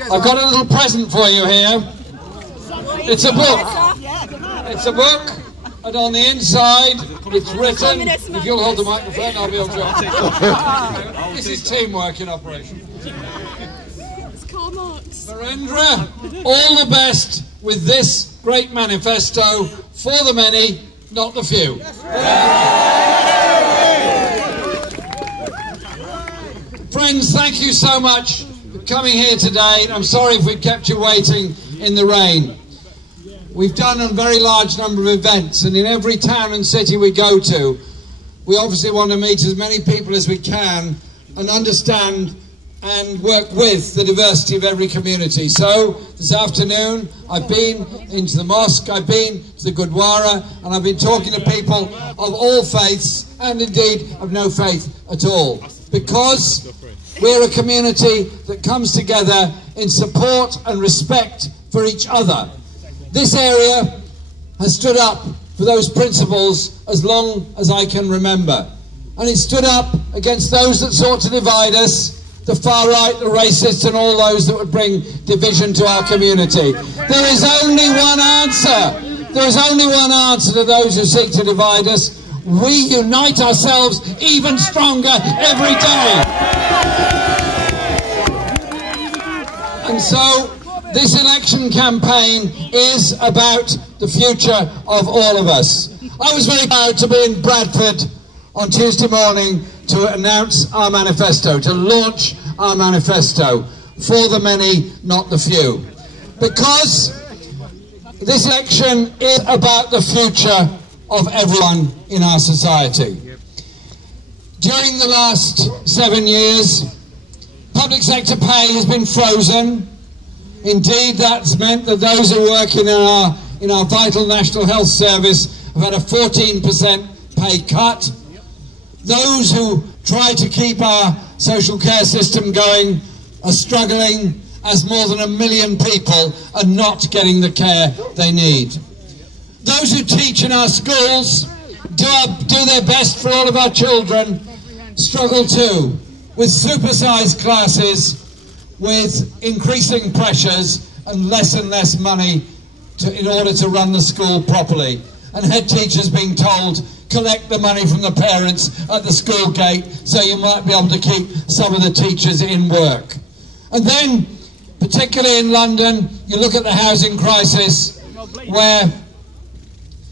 I've got a little present for you here. It's a book. It's a book, and on the inside it's written, if you'll hold the microphone I'll be able to. This is teamwork in operation. Narendra, all the best with this great manifesto for the many, not the few. Friends, thank you so much for coming here today. I'm sorry if we kept you waiting in the rain. We've done a very large number of events, and in every town and city we go to, we obviously want to meet as many people as we can and understand and work with the diversity of every community. So this afternoon I've been into the mosque, I've been to the Gurdwara, and I've been talking to people of all faiths and indeed of no faith at all, because we're a community that comes together in support and respect for each other. This area has stood up for those principles as long as I can remember, and it stood up against those that sought to divide us, the far right, the racists, and all those that would bring division to our community. There is only one answer. There is only one answer to those who seek to divide us. We unite ourselves even stronger every day. And so this election campaign is about the future of all of us. I was very proud to be in Bradford on Tuesday morning to announce our manifesto, to launch our manifesto for the many, not the few. Because this election is about the future of everyone in our society. During the last 7 years, public sector pay has been frozen. Indeed, that's meant that those who work in our vital National Health Service have had a 14% pay cut. Those who try to keep our social care system going are struggling, as more than 1 million people are not getting the care they need. Those who teach in our schools, do their best for all of our children, struggle too, with supersized classes, with increasing pressures and less money in order to run the school properly. And head teachers being told, collect the money from the parents at the school gate so you might be able to keep some of the teachers in work. And then, particularly in London, you look at the housing crisis where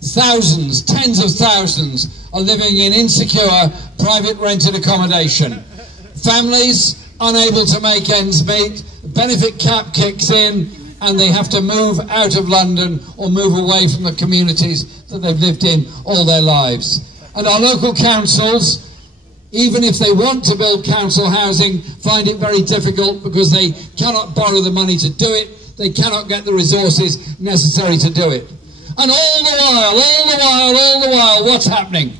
thousands, tens of thousands are living in insecure private rented accommodation. Families unable to make ends meet, the benefit cap kicks in, and they have to move out of London or move away from the communities that they've lived in all their lives. And our local councils, even if they want to build council housing, find it very difficult because they cannot borrow the money to do it, they cannot get the resources necessary to do it. And all the while, what's happening?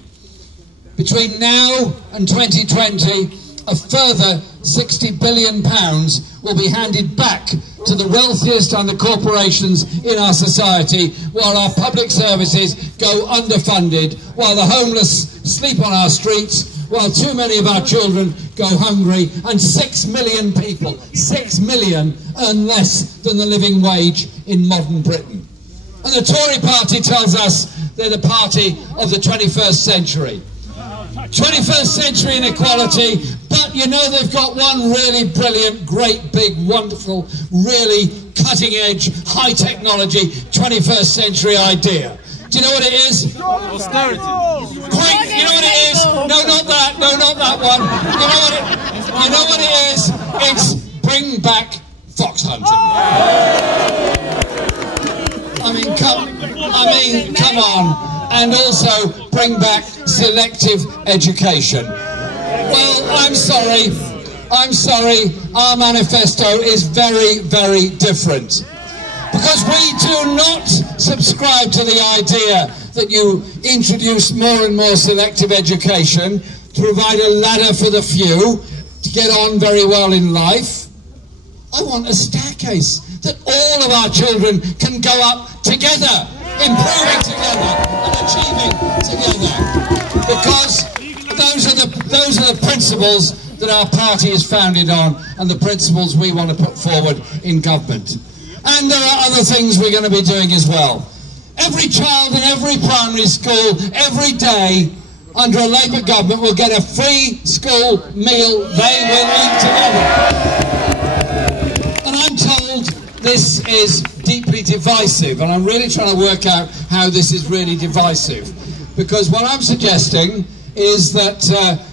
Between now and 2020, a further £60 billion will be handed back to the wealthiest and the corporations in our society, while our public services go underfunded, while the homeless sleep on our streets, while too many of our children go hungry, and 6 million people, 6 million, earn less than the living wage in modern Britain. And the Tory party tells us they're the party of the 21st century. 21st century inequality, but you know they've got one really brilliant, great, big, wonderful, really cutting-edge, high-technology 21st century idea. Do you know what it is? Austerity. Quick, you know what it is? No, not that. No, not that one. You know what it is? It's bring back fox hunting. I mean, come on. And also bring back selective education. Well, I'm sorry, our manifesto is very, very different. Because we do not subscribe to the idea that you introduce more and more selective education to provide a ladder for the few to get on very well in life. I want a staircase that all of our children can go up together, improving together and achieving together. Because those are the principles that our party is founded on and the principles we want to put forward in government. And there are other things we're going to be doing as well. Every child in every primary school, every day, under a Labour government, will get a free school meal they will eat together. And I'm told this is deeply divisive, and I'm really trying to work out how this is really divisive. Because what I'm suggesting is that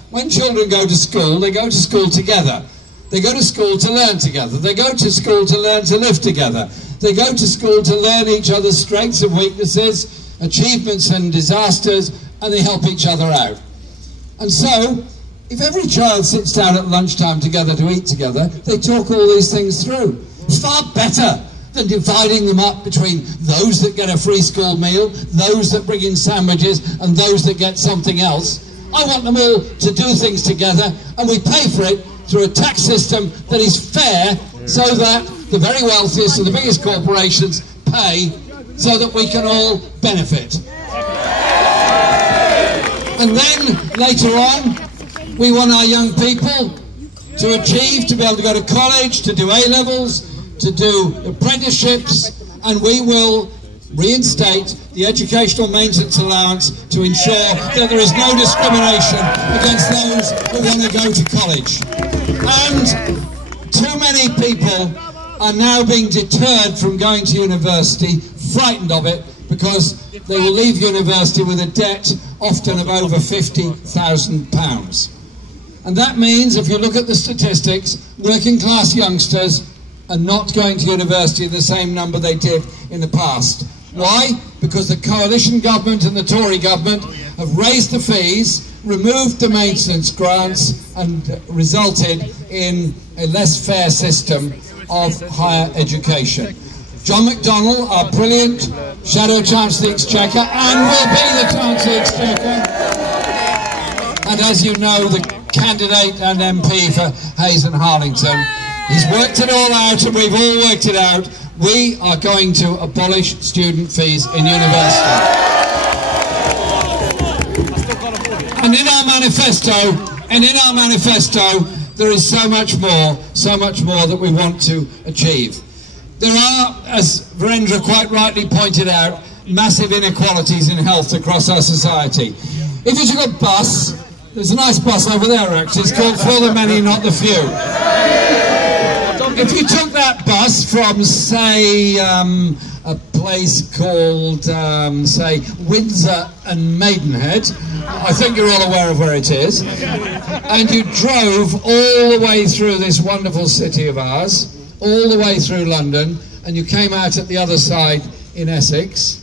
when children go to school, they go to school together. They go to school to learn together. They go to school to learn to live together. They go to school to learn each other's strengths and weaknesses, achievements and disasters, and they help each other out. And so, if every child sits down at lunchtime together to eat together, they talk all these things through. It's far better than dividing them up between those that get a free school meal, those that bring in sandwiches, and those that get something else. I want them all to do things together, and we pay for it through a tax system that is fair, so that the very wealthiest and the biggest corporations pay, so that we can all benefit. And then, later on, we want our young people to achieve, to be able to go to college, to do A-levels, to do apprenticeships, and we will reinstate the educational maintenance allowance to ensure that there is no discrimination against those who want to go to college. And too many people are now being deterred from going to university, frightened of it, because they will leave university with a debt often of over £50,000. And that means, if you look at the statistics, working class youngsters are not going to university in the same number they did in the past. Why? Because the coalition government and the Tory government have raised the fees, removed the maintenance grants, and resulted in a less fair system of higher education. John McDonnell, our brilliant Shadow Chancellor of the Exchequer, and will be the Chancellor of the Exchequer, and as you know, the candidate and MP for Hayes and Harlington, he's worked it all out, and we've all worked it out. We are going to abolish student fees in university. And in our manifesto, there is so much more that we want to achieve. There are, as Virendra quite rightly pointed out, massive inequalities in health across our society. If you took a bus, there's a nice bus over there actually, it's called For the Many, Not the Few. If you took that bus from, say, a place called, say, Windsor and Maidenhead, I think you're all aware of where it is, and you drove all the way through this wonderful city of ours, all the way through London, and you came out at the other side in Essex,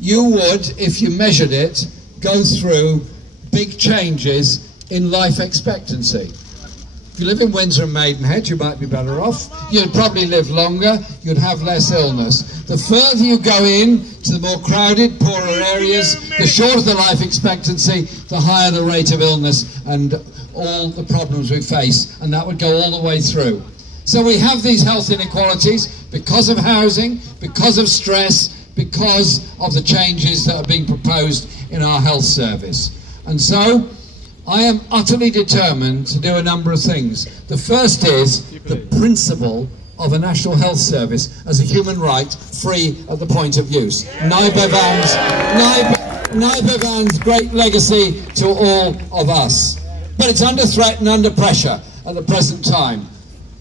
you would, if you measured it, go through big changes in life expectancy. If you live in Windsor and Maidenhead, you might be better off. You'd probably live longer, you'd have less illness. The further you go in to the more crowded, poorer areas, the shorter the life expectancy, the higher the rate of illness and all the problems we face, and that would go all the way through. So we have these health inequalities because of housing, because of stress, because of the changes that are being proposed in our health service. And so I am utterly determined to do a number of things. The first is the principle of a national health service as a human right, free at the point of use. Naibavan's great legacy to all of us. But it's under threat and under pressure at the present time.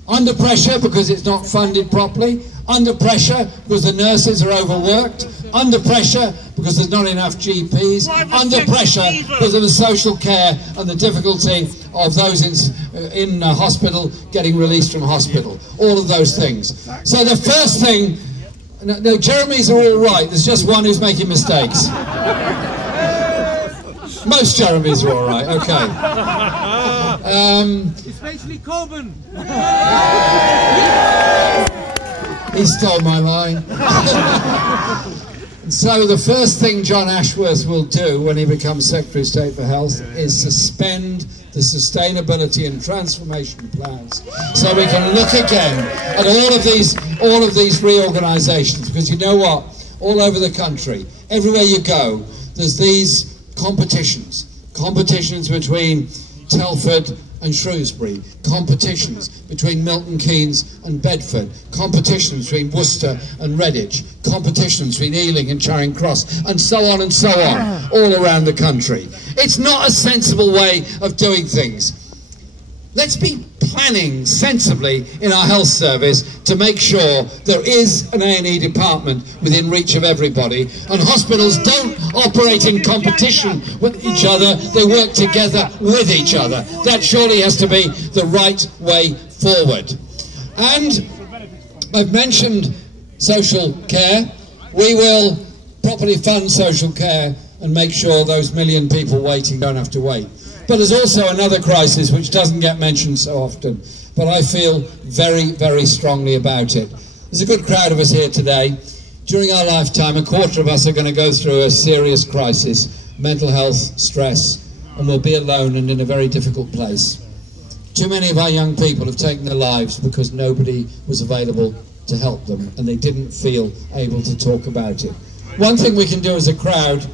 Under pressure because it's not funded properly, under pressure because the nurses are overworked, under pressure because there's not enough GPs, under pressure because of the social care and the difficulty of those in hospital getting released from hospital, all of those things. So the first thing, no, Jeremy's are all right, there's just one who's making mistakes. Most Jeremys are all right, okay. Especially Corbyn. He stole my line. So the first thing John Ashworth will do when he becomes Secretary of State for Health is suspend the sustainability and transformation plans, so we can look again at all of these reorganisations. Because you know what? All over the country, everywhere you go, there's these competitions between Telford and Shrewsbury, competitions between Milton Keynes and Bedford, competitions between Worcester and Redditch, competitions between Ealing and Charing Cross, and so on, all around the country. It's not a sensible way of doing things. Let's be planning sensibly in our health service to make sure there is an A&E department within reach of everybody, and hospitals don't operate in competition with each other, they work together with each other. That surely has to be the right way forward. And I've mentioned social care. We will properly fund social care and make sure those million people waiting don't have to wait. But there's also another crisis which doesn't get mentioned so often, but I feel very, very strongly about it. There's a good crowd of us here today. During our lifetime, a quarter of us are going to go through a serious crisis, mental health, stress, and we'll be alone and in a very difficult place. Too many of our young people have taken their lives because nobody was available to help them, and they didn't feel able to talk about it. One thing we can do as a crowd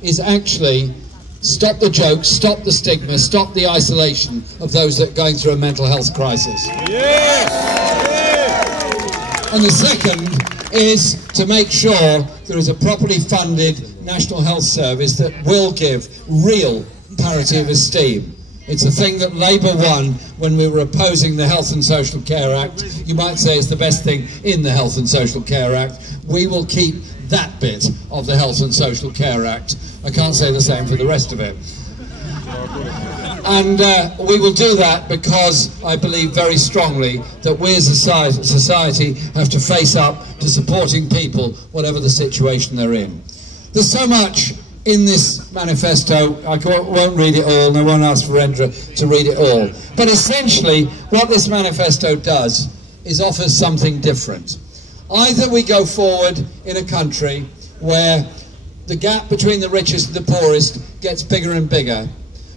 is actually stop the jokes, stop the stigma, stop the isolation of those that are going through a mental health crisis. Yes! And the second is to make sure there is a properly funded National Health Service that will give real parity of esteem. It's a thing that Labour won when we were opposing the Health and Social Care Act. You might say it's the best thing in the Health and Social Care Act. We will keep that bit of the Health and Social Care Act. I can't say the same for the rest of it. And we will do that because I believe very strongly that we as a society have to face up to supporting people, whatever the situation they're in. There's so much in this manifesto. I won't read it all, and I won't ask Virendra to read it all. But essentially, what this manifesto does is offers something different. Either we go forward in a country where the gap between the richest and the poorest gets bigger and bigger.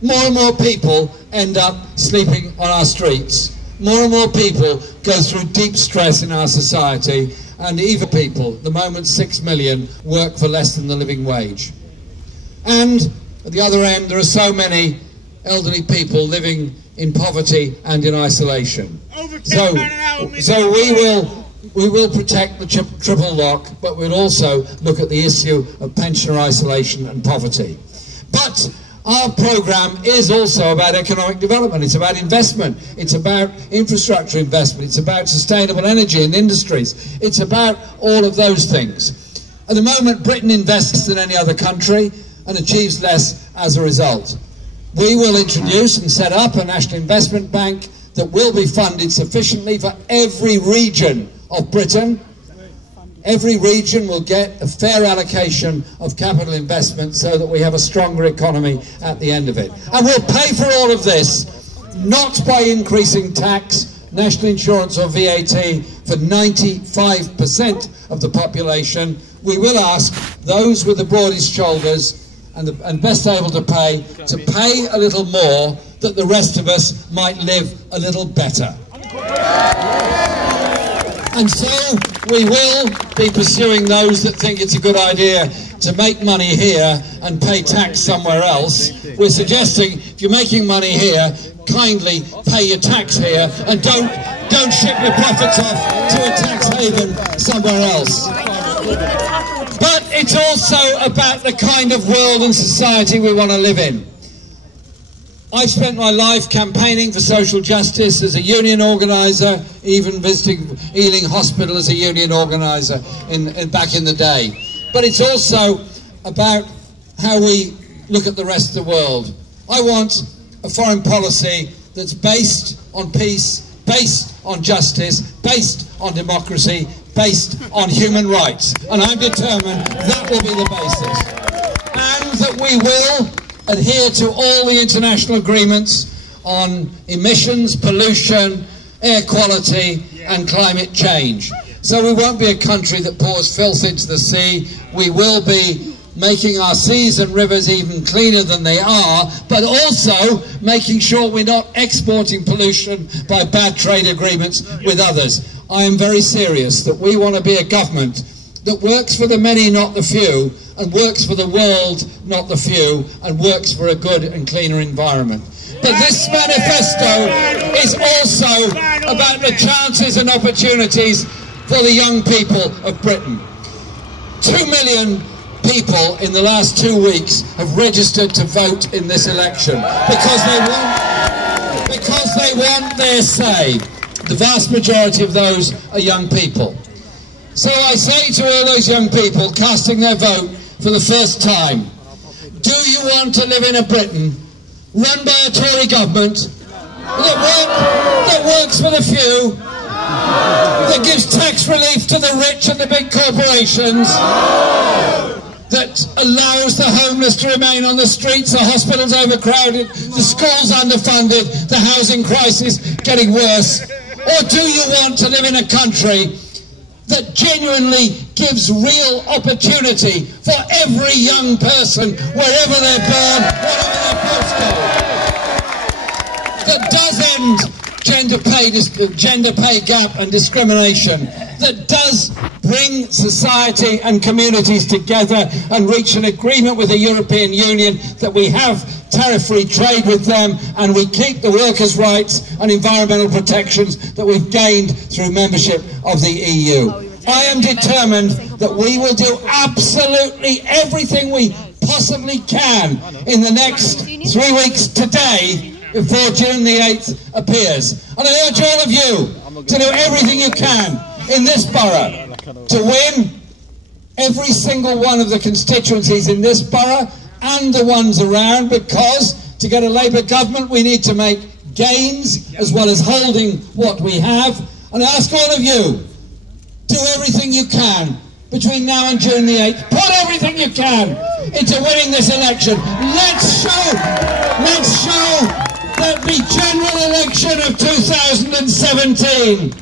More and more people end up sleeping on our streets. More and more people go through deep stress in our society, and even people, at the moment 6 million, work for less than the living wage. And at the other end, there are so many elderly people living in poverty and in isolation. So we will protect the triple lock, but we'll also look at the issue of pensioner isolation and poverty. But our programme is also about economic development. It's about investment. It's about infrastructure investment. It's about sustainable energy and industries. It's about all of those things. At the moment, Britain invests less than any other country and achieves less as a result. We will introduce and set up a national investment bank that will be funded sufficiently for every region of Britain. Every region will get a fair allocation of capital investment so that we have a stronger economy at the end of it. And we'll pay for all of this, not by increasing tax, national insurance or VAT for 95% of the population. We will ask those with the broadest shoulders and best able to pay a little more, that the rest of us might live a little better. And so we will be pursuing those that think it's a good idea to make money here and pay tax somewhere else. We're suggesting, if you're making money here, kindly pay your tax here and don't ship your profits off to a tax haven somewhere else. But it's also about the kind of world and society we want to live in. I've spent my life campaigning for social justice as a union organiser, even visiting Ealing Hospital as a union organiser back in the day. But it's also about how we look at the rest of the world. I want a foreign policy that's based on peace, based on justice, based on democracy, based on human rights. And I'm determined that will be the basis. And that we will adhere to all the international agreements on emissions, pollution, air quality and climate change. So we won't be a country that pours filth into the sea. We will be making our seas and rivers even cleaner than they are, but also making sure we're not exporting pollution by bad trade agreements with others. I am very serious that we want to be a government that works for the many, not the few, and works for the world, not the few, and works for a good and cleaner environment. But this manifesto is also about the chances and opportunities for the young people of Britain. 2 million people in the last 2 weeks have registered to vote in this election because they want their say. The vast majority of those are young people. So I say to all those young people casting their vote for the first time, do you want to live in a Britain run by a Tory government that works for the few, that gives tax relief to the rich and the big corporations, that allows the homeless to remain on the streets, the hospitals overcrowded, the schools underfunded, the housing crisis getting worse? Or do you want to live in a country that genuinely gives real opportunity for every young person, wherever they're born, whatever their postcode, that does end gender pay gap and discrimination, that does bring society and communities together and reach an agreement with the European Union that we have tariff-free trade with them and we keep the workers' rights and environmental protections that we've gained through membership of the EU. I am determined that we will do absolutely everything we possibly can in the next 3 weeks today before June the 8th appears. And I urge all of you to do everything you can in this borough to win every single one of the constituencies in this borough and the ones around, because to get a Labour government we need to make gains as well as holding what we have. And I ask all of you, do everything you can between now and June the 8th. Put everything you can into winning this election. Let's show that the general election of 2017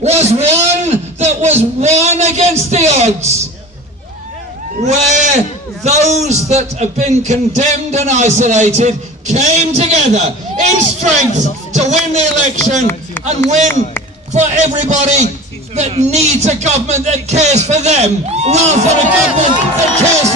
was one that was won against the odds, where those that have been condemned and isolated came together in strength to win the election and win for everybody that needs a government that cares for them, rather than a government that cares